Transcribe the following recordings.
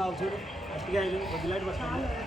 కావాలి చూడు అట్టికాయలు వదిలాంటి వస్తాను ఓకేనా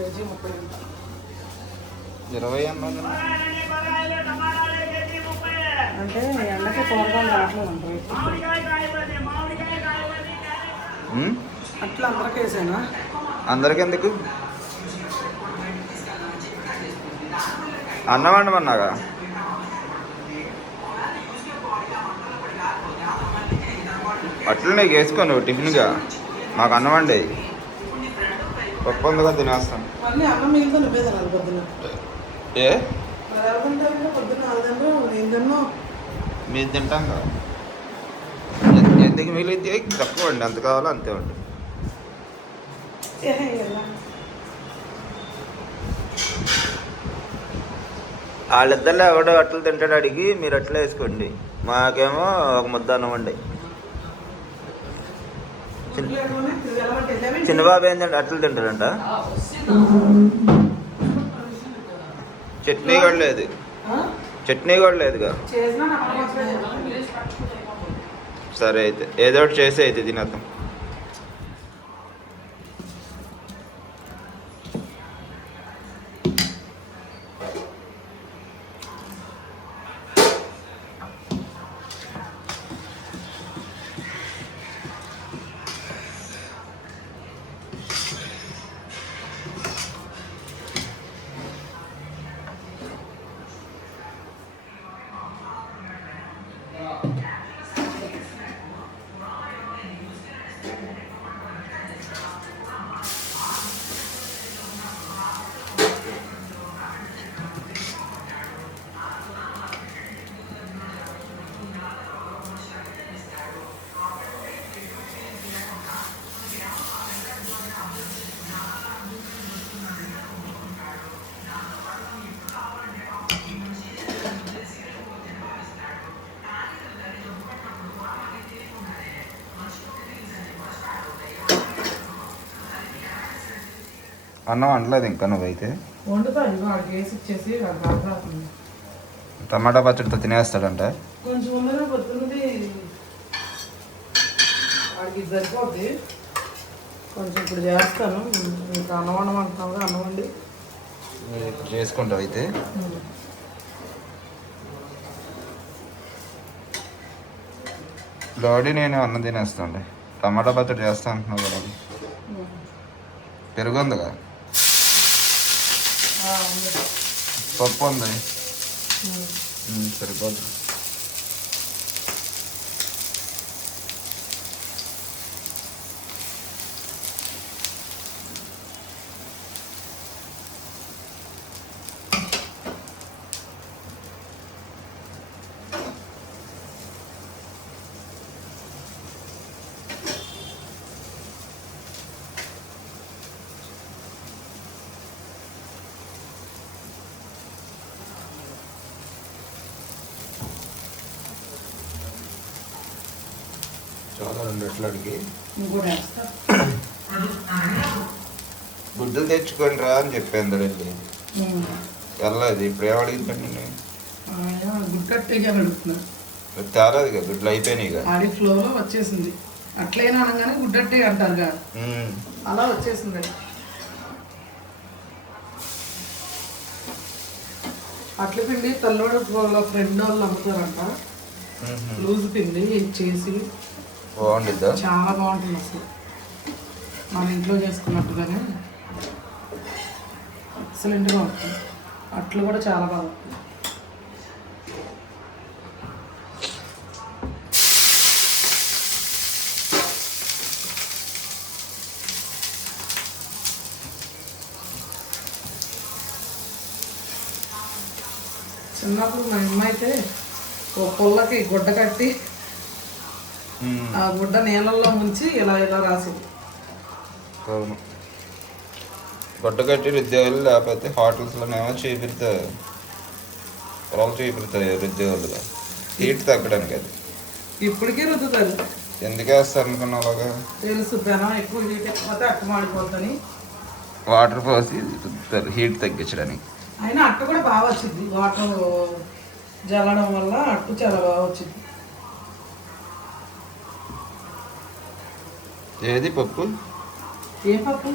కేజీ ముప్పై ఇరవై అంటే ఎండకి కూరగాయలు రావట్లేదు? అట్లా అందరికి వేసానా? అందరికి ఎందుకు? అన్నం వండమన్నాగా అట్లనే టిఫిన్గా. మాకు అన్నం వండే పప్పు ఉందిగా తినేస్తాం. మళ్ళీ అన్నం మిగిలితే నువ్వే తినాలి పొద్దున్న ఏ? మరి తింటాం కదా. ఎందుకు మిగిలితే తక్కువ అండి ఎంత కావాలో అంతే ఉండి వాళ్ళిద్దరిలో ఎవడో అట్లు తింటాడు అడిగి మీరు అట్లా వేసుకోండి. మాకేమో ఒక ముద్ద అన్నం వండి చిన్నబాబు ఏంటంటే అట్లు తింటాడంట. చట్నీ కూడా లేదు. చట్నీ కూడా లేదుగా. సరే అయితే ఏదో ఒకటి చేసి అయితే తినేద్దాం. అన్నం అనలేదు ఇంకా నువ్వైతే. టమాటా పచ్చడితో తినేస్తాడంట. కొంచెం ఇప్పుడు చేస్తాను. ఇంకా అన్నం వండమంటున్నావు అన్నం వండి. చేసుకుంటావు అయితే. లోడీ నేను అన్నం తినేస్తాండి. టమాటా పచ్చడి చేస్తా అంటున్నావు కదా. పెరుగు ఉందిగా? ఆ, ఉంది. పప్పు ఉంది ఉమ్. చాలా రెండు ఎట్లడికి ఇంకోటి వేస్తా గుడ్డలు తెచ్చుకొని రా అని చెప్పాను వెళ్ళి ఉమ్. వెళ్ళలేదు ఇప్పుడు ఏం అడిగిందండి తేలేదు కదా గుడ్లు అయిపోయినాయి కదా. ఆడి ఫ్లోలో వచ్చేసింది. అట్లయినా అనగానే గుడ్డట్టే అంటారు కదా. అలా వచ్చేసింది. అట్ల పిండి తల్లోడు ఫ్రెండ్ వాళ్ళు అమ్ముతారంట. లూజ్ పిండి చేసి బాగుండిద్దా? చాలా బాగుంటుంది అసలు. మన ఇంట్లో చేసుకున్నట్టుగానే. ఎక్సలెంట్గా ఉంటుంది. అట్లు కూడా చాలా బాగుంటుంది చిన్నప్పుడు మా అమ్మ అయితే ఓ పుల్లకి గుడ్డ కట్టి ఆ గుడ్డ నీళ్ళల్లో ముంచి ఇలా ఇలా రాసేది అవును. గొడ్డ కట్టి రుద్దేవాళ్ళు లేకపోతే హోటల్స్లోనేమో చూపిస్తారు పొలాలు చూపిస్తారు రుద్దేవాళ్ళుగా హీట్ తగ్గడానికి అది. ఇప్పటికీ రుద్దుతారు. ఎందుకు వేస్తారు అనుకున్నా అలాగా తెలుసు పెనం ఎక్కువ హీట్ ఎక్కిపోతే అట్ట మాడిపోతుంది వాటర్ పోసి రుద్దుతారు హీట్ తగ్గించడానికి. అయినా అట్ట కూడా బాగా వచ్చింది. వాటర్ జల్లడం వల్ల అట్టు చాలా బాగా వచ్చింది. ఏది పప్పు? ఏ పప్పు?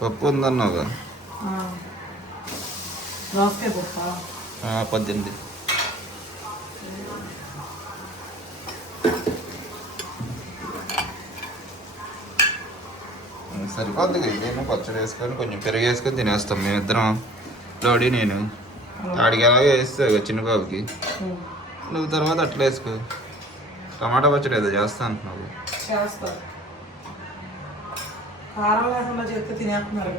పప్పు ఉందన్నావుగా. దోసకాయ పప్పా? పద్దెనిమిది. సరిపోద్ది నేను పచ్చడి వేసుకొని కొంచెం పెరుగు వేసుకొని తినేస్తాం మేమిద్దరం. లోడి నేను. ఆడికి అలాగే వేస్తావు చిన్న బాబుకి. నువ్వు తర్వాత అట్లా వేసుకో. టమాటా పచ్చడి ఏదో చేస్తా అంటున్నావు. చేస్తా. కారం లేకుండా చేస్తే తినేస్తున్నారు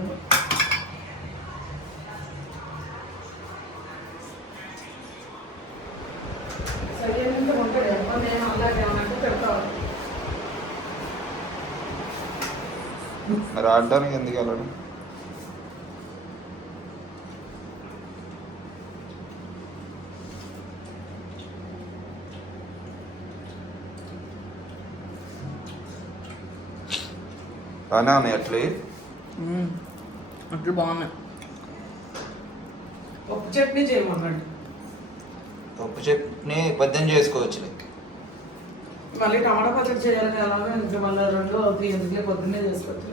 మరి ఆడడానికి ఎందుకు వెళ్ళడం బాగానే ఉన్నాయి అట్లే అట్లు బాగున్నాయి పప్పు చట్నీ చేయమన్నాడు పప్పు చట్నీ పద్దెనిమిది చేసుకోవచ్చు మళ్ళీ టమాటా పచ్చడి చేయాలి అలాగే ఇంకా మళ్ళీ రెండు అవుతాయి ఎందుకులే పొద్దున్నే చేసుకోవచ్చు.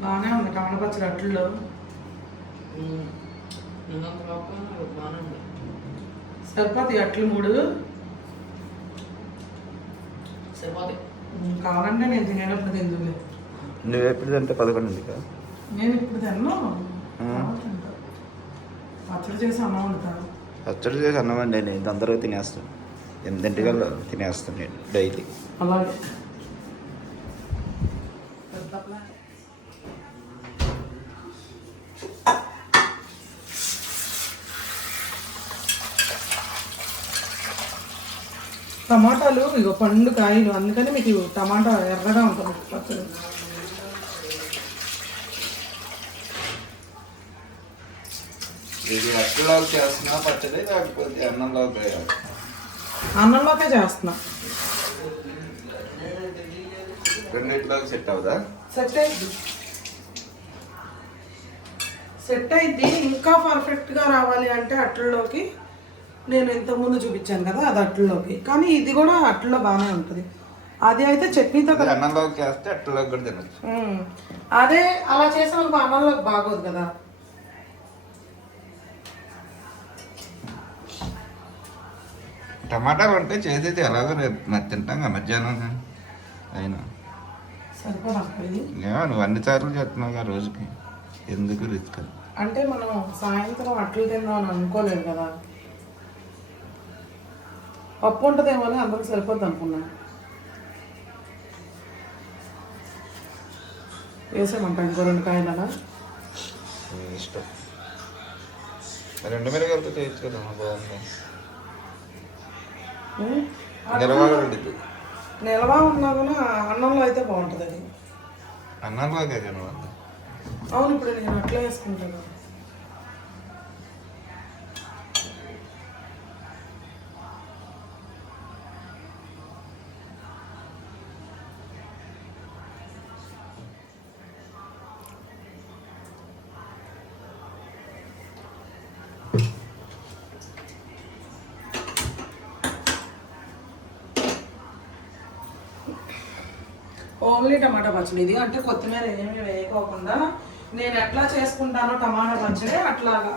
బాగానే ఉంది టమాటా పచ్చడి అట్లలో. సరిపోతాయి అట్లు మూడు. కావాలంటే నేను తినేటప్పుడు తిందులే నువ్వు ఎప్పుడు తింటే పదకొండు కదా నేను ఇప్పుడు. పచ్చడి చేసి అన్నం వండుతాను. పచ్చడి చేసి అన్నమండి నేను. తొందరగా తినేస్తాను. ఎనిమిదింటికల్లా తినేస్తాను నేను డైలీ. అలాగే. టమాటాలు ఇగో పండు కాయలు అందుకని మీకు టమాటా ఎర్రగా ఉంటుంది పచ్చడి. ఇది అట్లలోకి చేస్తున్నా పచ్చడి లేకపోతే అన్నంలోకి అన్నంలోకే చేస్తున్నా. రెండింటిలోకి సెట్ అవుదా? సెట్ అయింది. సెట్ అయింది. ఇంకా పర్ఫెక్ట్గా రావాలి అంటే అట్లలోకి నేను ఇంతకుముందు చూపించాను కదా అది అట్లలోకి. కానీ ఇది కూడా అట్లలో బాగానే ఉంటుంది. అది అయితే చట్నీతో అన్నంలోకి వేస్తే అట్లలోకి కూడా తినచ్చు. అదే అలా చేసాం అనుకో అన్నంలోకి బాగోదు కదా. టమాటాలు ఉంటే చేసేది ఎలాగో రేపు మరి తింటాం కదా మధ్యాహ్నం. అయినా. నువ్వు అన్ని సార్లు చెప్తున్నావు రోజుకి. ఎందుకు రిస్క్. అంటే మనం సాయంత్రం అట్లు తిందాం అని అనుకోలేదు కదా. పప్పు ఉంటుందేమో అని అందరికి సరిపోద్ది అనుకున్నా. వేసామంట ఇంకో రెండు కాయలనా? ఇష్టం. రెండు మిరగాయలతో చేయొచ్చు కదా బాగుంది. నిల్వ ఉన్నా కూడా అన్నంలో అయితే బాగుంటుంది అది. అన్నంలోకి తినవద్దు. అవును ఇప్పుడు నేను అట్లా వేసుకుంటాను. టమాటా పచ్చడి. ఇది అంటే కొత్తిమీర ఏమి వేయకోకుండా నేను ఎట్లా చేసుకుంటానో టమాటా పచ్చడి అట్లాగా.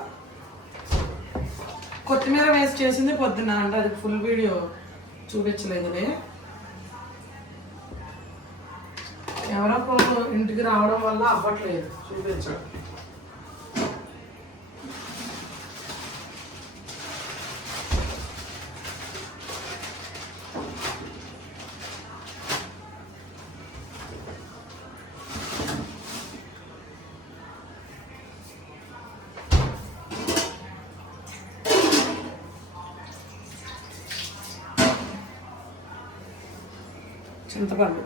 కొత్తిమీర వేసి చేసింది పొద్దున్న అంటే అది ఫుల్ వీడియో చూపించలేదులే ఎవరో ఇంటికి రావడం వల్ల అవ్వట్లేదు. చూపించడం చింతపండు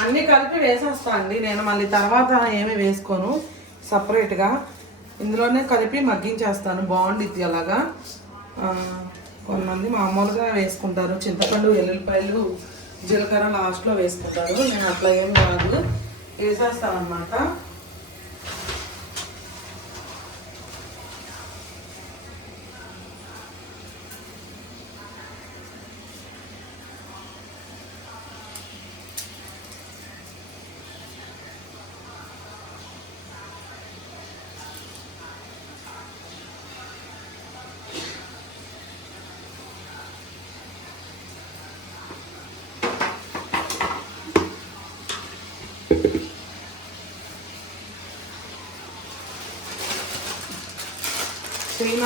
అన్నీ కలిపి వేసేస్తా అండి నేను మళ్ళీ తర్వాత ఏమి వేసుకోను. సపరేట్గా. ఇందులోనే కలిపి మగ్గించేస్తాను. బాగుండిద్ది అలాగా. కొంతమంది మామూలుగా వేసుకుంటారు. చింతపండు వెల్లుల్లిపాయలు జీలకర్ర లాస్ట్లో వేసుకుంటారు. నేను అట్లా ఏం కాదు. వేసేస్తాను అనమాట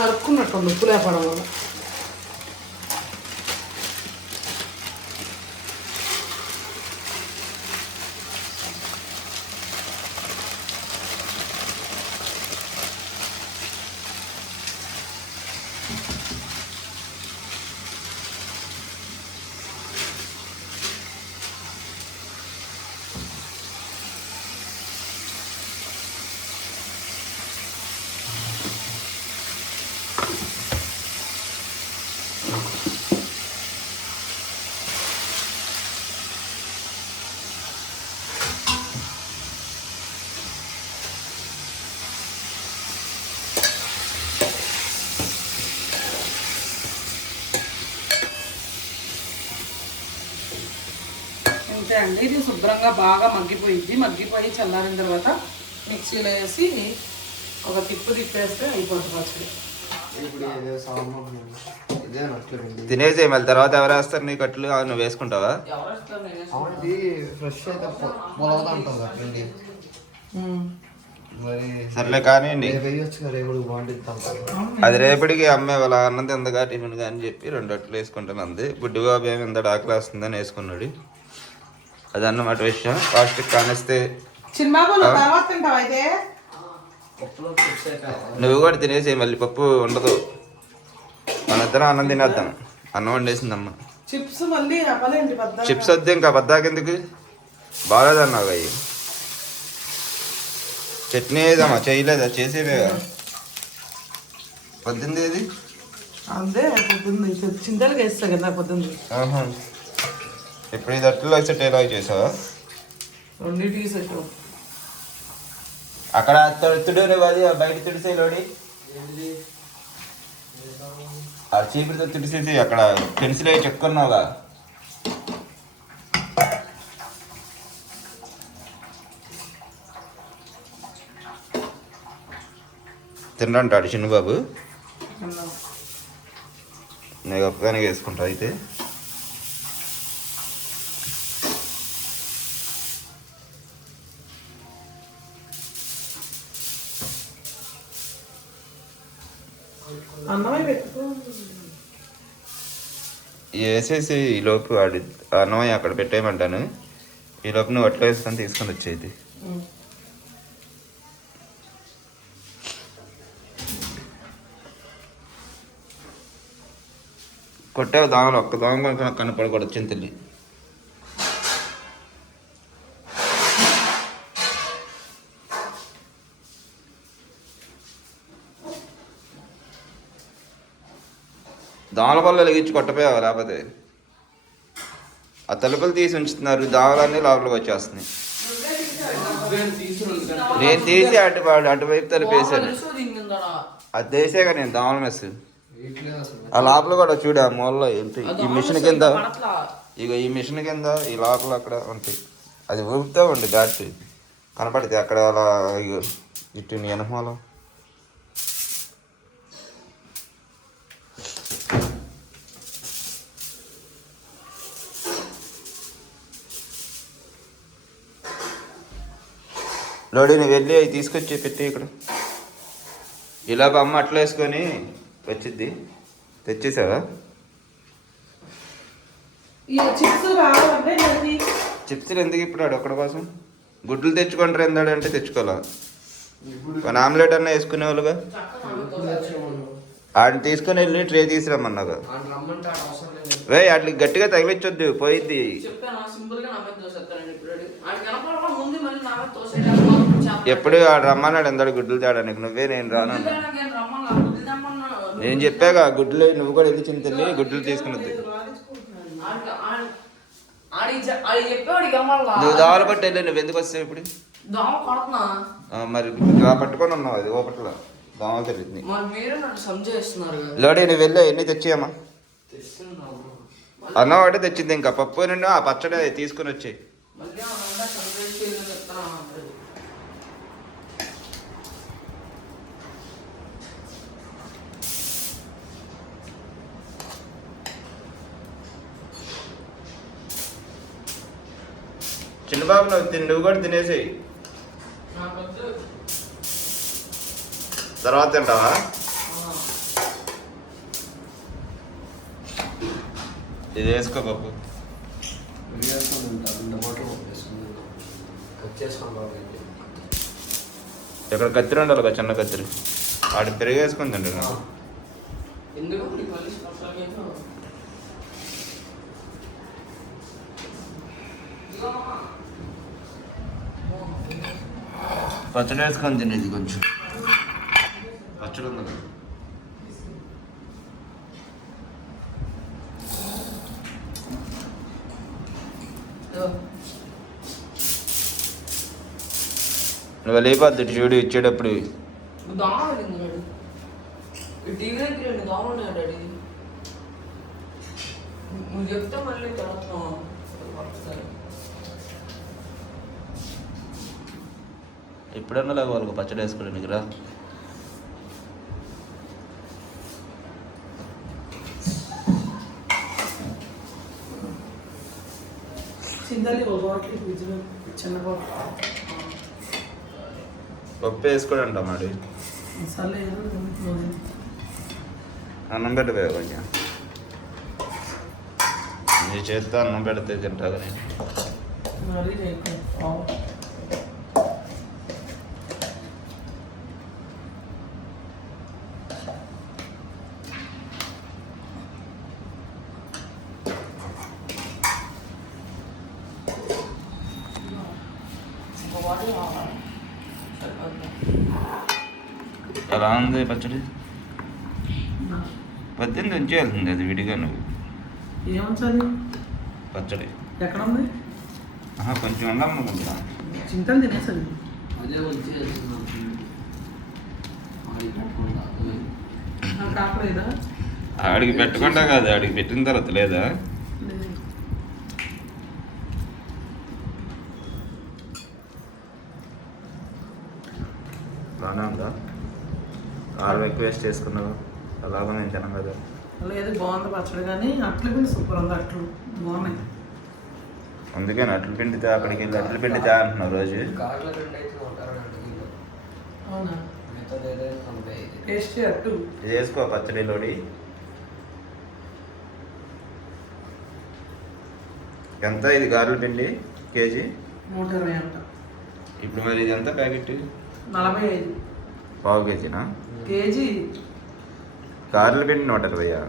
നടക്കുന്നുണ്ടോ പുലേ പടങ്ങൾ అండి ఇది శుభ్రంగా బాగా మగ్గిపోయింది. మగ్గిపోయి చల్లారిన తర్వాత మిక్సీలో వేసి ఒక తిప్పు తిప్పేస్తే అయిపోతుంది పచ్చడి. తినేసి మళ్ళీ తర్వాత ఎవరు వేస్తారు? నీ కట్లు ఆ, నువ్వు వేసుకుంటావా? ఫ్రెష్ అయితే సర్లే కానివ్వండి. అంటారు అది రేపటికి అమ్మే వాళ్ళ అన్నం తిందగా టిఫిన్ అని చెప్పి రెండు అట్లు వేసుకుంటాను అంది. బుడ్డి బాబు ఏమి ఇంత ఆకలి వస్తుందని వేసుకున్నాడు. అది అన్నమాట విషయం. ఫాస్ట్ కానిస్తే నువ్వు కూడా తినేసి మళ్ళీ పప్పు ఉండదు. మన ఇద్దరం అన్నం తినేద్దాం. అన్నం వండేసిందమ్మ. చిప్స్ మళ్ళీ చిప్స్ వద్దు ఇంకా బద్దాకెందుకు బాగాలేదన్నావు అయ్యి. చట్నీ ఏదమ్మా? చేయలేదా? చేసేవే పొద్దుంది ఏది? అంతే పొద్దుంది. చింతలు వేస్తా కదా పొద్దుంది. ఆహా. ఇప్పుడు ఇది అట్లా సెట్ ఎలా చేసావా? రెండింటికి సెట్ అక్కడ తొడుతుడు అది బయట తుడిసే లోడి ఆ చీపురితో తుడిసేసి అక్కడ పెన్సిల్ అయి చెక్కున్నావుగా. తినరంటాడు చిన్నబాబు. నేను ఒక్కగానే వేసుకుంటా అయితే. వేసేసి ఈ లోపు ఆడి అన్నమయ్య అక్కడ పెట్టేయమంటాను. ఈ లోపు నువ్వు అట్లా వేసుకొని తీసుకొని వచ్చేది. కొట్టే కొట్టావు ఒక్క దాంగ కూడా కనపడకూడదు తల్లి. దోమల పళ్ళు వెలిగించి కొట్టపోయావా లేకపోతే? ఆ తలుపులు తీసి ఉంచుతున్నారు దోమలన్నీ లోపలికి వచ్చేస్తున్నాయి. నేను తీసి అటు అటువైపు తలుపేసాను అది తీసేగా నేను దోమల మెస్. ఆ లోపల కూడా చూడు ఆ మూలలో ఏంటి? ఈ మిషన్ కింద ఇక ఈ మిషన్ కింద ఈ లోపల అక్కడ ఉంటాయి అది ఊపుతూ ఉండి దాటి కనపడితే అక్కడ అలా ఇటు నీ వెనమాల లోడి నువ్వు వెళ్ళి అవి తీసుకొచ్చి పెట్టి ఇక్కడ. ఇలాగ అమ్మ అట్లా వేసుకొని వచ్చిద్ది. తెచ్చేసావా? ఈ చిప్స్ ఎందుకు ఇప్పుడు ఒక్కడ కోసం? గుడ్లు తెచ్చుకుంటారు ఎందాడంటే తెచ్చుకోవాలా? మన ఆమ్లెట్ అన్న వేసుకునే వాళ్ళుగా ఆడిని తీసుకొని వెళ్ళి ట్రే లేదు. రే అట్లా గట్టిగా తగిలించొద్దు పోయిద్ది. ఎప్పుడు ఆడు రమ్మన్నాడు ఎందడు గుడ్లు తేడానికి? నువ్వే నేను రాను నేను చెప్పాగా? గుడ్లు నువ్వు కూడా వెళ్ళి చిన్న తల్లి? గుడ్లు తీసుకున్నది నువ్వు దావలు పట్టి వెళ్ళి నువ్వు ఎందుకు వస్తావు ఇప్పుడు? మరి పట్టుకొని ఉన్నావు అది ఓపట్ల దోమలు తెలియదు లోడి నువ్వు వెళ్ళి ఎన్ని తెచ్చేయమ్మా? అన్నం ఒకటి తెచ్చింది ఇంకా. పప్పు నిన్ను ఆ పచ్చడి తీసుకుని వచ్చేయి మళ్ళీ ఏమన్నా సంజయ్ చెప్తాను అంటారు చిన్నబాబు నువ్వు తిని నువ్వు కూడా తినేసేయి. తర్వాత తింటావా? ఇది వేసుకో పప్పు. ఇక్కడ కత్తిరి ఉండాలి ఒక చిన్న కత్తిరి. ఆడి పెరిగి వేసుకుని ఎందుకు? పచ్చడి వేసుకొని తినేది కొంచెం. పచ్చడి ఉంది. నువ్వు లేపద్దు చూడు ఇచ్చేటప్పుడు నువ్వు చెప్తే మళ్ళీ తర్వాత ఎప్పుడన్నా లేక వాళ్ళకి పచ్చడి వేసుకోవడానికి రా. పప్పు వేసుకోడంట మరి. అన్నం పెట్టవే కొంచెం. నీ చేత్తో అన్నం పెడితే తింటాగా నేను మరి రేపు పావు. ఒక వాటి కావాలి సరిపోద్ది. అలా ఉంది పచ్చడి? పద్దెనిమిది ఉంచేయాల్సింది అది విడిగా నువ్వు. ఏముంచాలి పచ్చడి. ఎక్కడ ఉంది ఆహా, కొంచెం ఉండాలనుకుంటున్నా చింతలు తినేసరి అదే. ఆడికి పెట్టకుండా కాదు ఆడికి పెట్టిన తర్వాత లేదా? లేదు. బాగానే ఉందా? ఎక్కువ వేస్ట్ చేసుకున్నావు అలాగే నేను తినం కదా. లేదు బాగుంది పచ్చడి కానీ అట్లు పిండి సూపర్ ఉంది అట్లు బాగున్నాయి. అందుకని అట్లు పిండితే అక్కడికి వెళ్ళి అట్లు పిండితే అంటున్నావు రోజు. అవునా. టేస్టీ అట్టు. ఇది వేసుకో పచ్చడిలోడి ఎంత ఇది గారెల పిండి కేజీ? నూట ఇరవై అంట. ఇప్పుడు మరి ఇది ఎంత ప్యాకెట్ నలభై ఐదు. పావు కేజీనా? కేజీ? గారెల పిండి నూట ఇరవైయా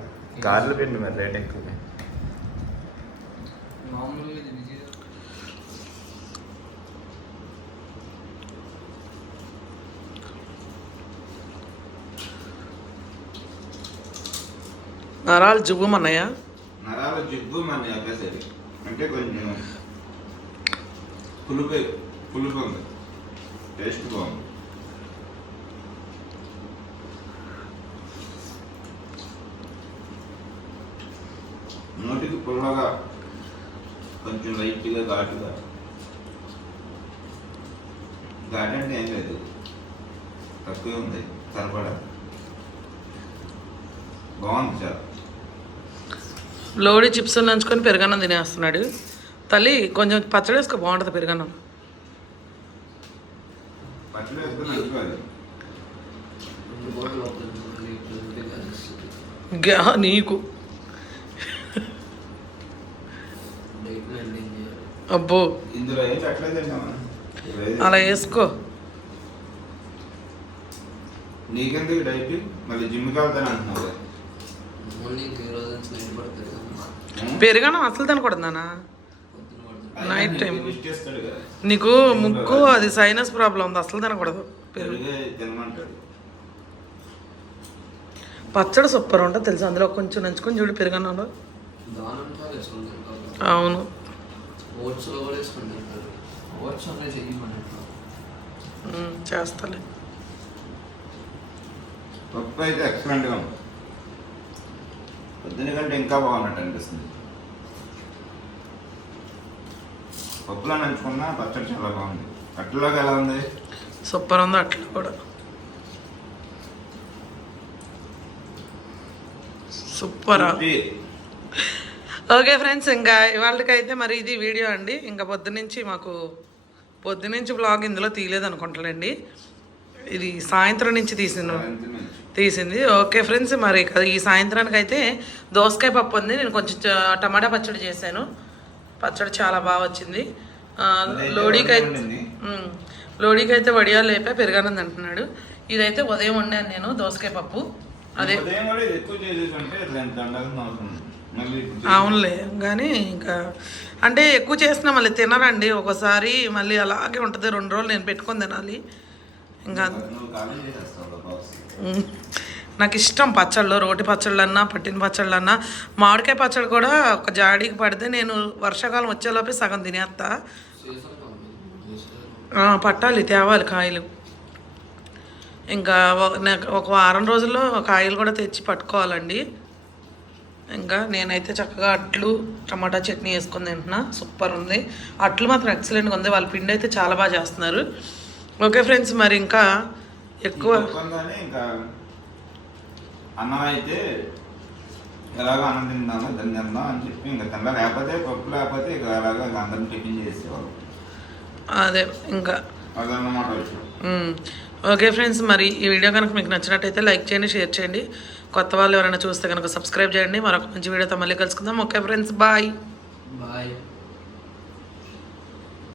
గారెల పిండి మరి రేట్ ఎక్కువ. మామూలుగా ఇది విజయ నరాలు జువ్వమన్నయ్య? నరాలు జిగ్గు మన అప్పేసరి అంటే కొంచెం పులుపు పులుపు ఉంది టేస్ట్ బాగుంది. పుల్లగా కొంచెం లైట్గా ఘాటుగా. ఘాటు అంటే ఏం లేదు. తక్కువే ఉంది సరిపడా. బాగుంది చాలా. లోడి చిప్స్ నంచుకొని పెరగన్నం తినేస్తున్నాడు. తల్లి కొంచెం పచ్చడి వేసుకో బాగుంటుంది పెరగన్నం. పచ్చడి వేసుకుని నచ్చుకోవాలి రెండు అబ్బో. అలా వేసుకో. నీకెందుకు డైట్ మళ్ళీ అంటున్నావు? పెరుగన్నం అసలు తినకూడదానా నైట్ టైం. నీకు ముక్కు అది సైనస్ ప్రాబ్లం ఉంది అసలు తినకూడదు. పెరుగు. పెరుగే తినమంటాడు. పచ్చడి సూపర్ ఉంటుంది తెలుసు? అందులో కొంచెం నంచుకొని చూడు తింటారు అవును. ఓట్స్లో కూడా వేసుకుని తింటారు ఓట్స్ అనే చెయ్యమని చేస్తాలే. పప్పు అయితే ఎక్సలెంట్గా ఉంది. పొద్దున కంటే ఇంకా బాగున్నట్టు అనిపిస్తుంది. పప్పులో నంచుకున్నా పచ్చడి చాలా బాగుంది. అట్లలోకి ఎలా ఉంది? సూపర్ ఉంది అట్లా కూడా. సూపరా? ఓకే ఫ్రెండ్స్ ఇంకా ఇవాళకైతే మరి ఇది వీడియో అండి. ఇంకా పొద్దునుంచి మాకు పొద్దునుంచి బ్లాగ్ ఇందులో తీయలేదు అనుకుంటానండి. ఇది సాయంత్రం నుంచి తీసిన. తీసింది. ఓకే ఫ్రెండ్స్ మరి ఈ సాయంత్రానికి అయితే దోసకాయ పప్పు ఉంది. నేను కొంచెం టమాటా పచ్చడి చేశాను. పచ్చడి చాలా బాగా వచ్చింది. ఆ, అదైతే లోడీకి అయితే ఉదయం వండింది. ఉమ్, లోడీకి అయితే వడియాలు లేపా పెరగానంది అంటున్నాడు ఇదైతే ఉదయం వండాను నేను దోసకాయ పప్పు. అదే. అవునులే కానీ ఇంకా అంటే ఎక్కువ చేసినా మళ్ళీ తినరండి. ఒకసారి మళ్ళీ అలాగే ఉంటుంది. రెండు రోజులు నేను పెట్టుకొని తినాలి. ఇంకా నాకు ఇష్టం పచ్చళ్ళు రోటి పచ్చళ్ళు అన్నా పట్టిన పచ్చళ్ళు అన్నా మామిడికాయ పచ్చడి కూడా ఒక జాడీకి పడితే నేను వర్షాకాలం వచ్చేలోపే సగం తినేస్తా పట్టాలి తేవాలి కాయలు. ఇంకా ఒక వారం రోజుల్లో కాయలు కూడా తెచ్చి పట్టుకోవాలండి. ఇంకా నేనైతే చక్కగా అట్లు టమాటా చట్నీ వేసుకొని తింటున్నా. సూపర్ ఉంది. అట్లు మాత్రం ఎక్సలెంట్గా ఉంది. వాళ్ళ పిండి అయితే చాలా బాగా చేస్తున్నారు. ఓకే ఫ్రెండ్స్ మరి ఇంకా ఎక్కువ అన్నం అయితే ఎలాగో అన్నం తిందాము దాన్ని తిందాం అని చెప్పి ఇంకా తినలా. లేకపోతే పప్పు లేకపోతే ఇక అలాగ ఇంకా అందరం టిఫిన్ చేసేవాళ్ళు అదే ఇంకా అదన్నమాట. ఓకే ఫ్రెండ్స్ మరి ఈ వీడియో కనుక మీకు నచ్చినట్టయితే లైక్ చేయండి షేర్ చేయండి. కొత్త వాళ్ళు ఎవరైనా చూస్తే కనుక సబ్స్క్రైబ్ చేయండి. మరొక మంచి వీడియోతో మళ్ళీ కలుసుకుందాం. Okay friends bye bye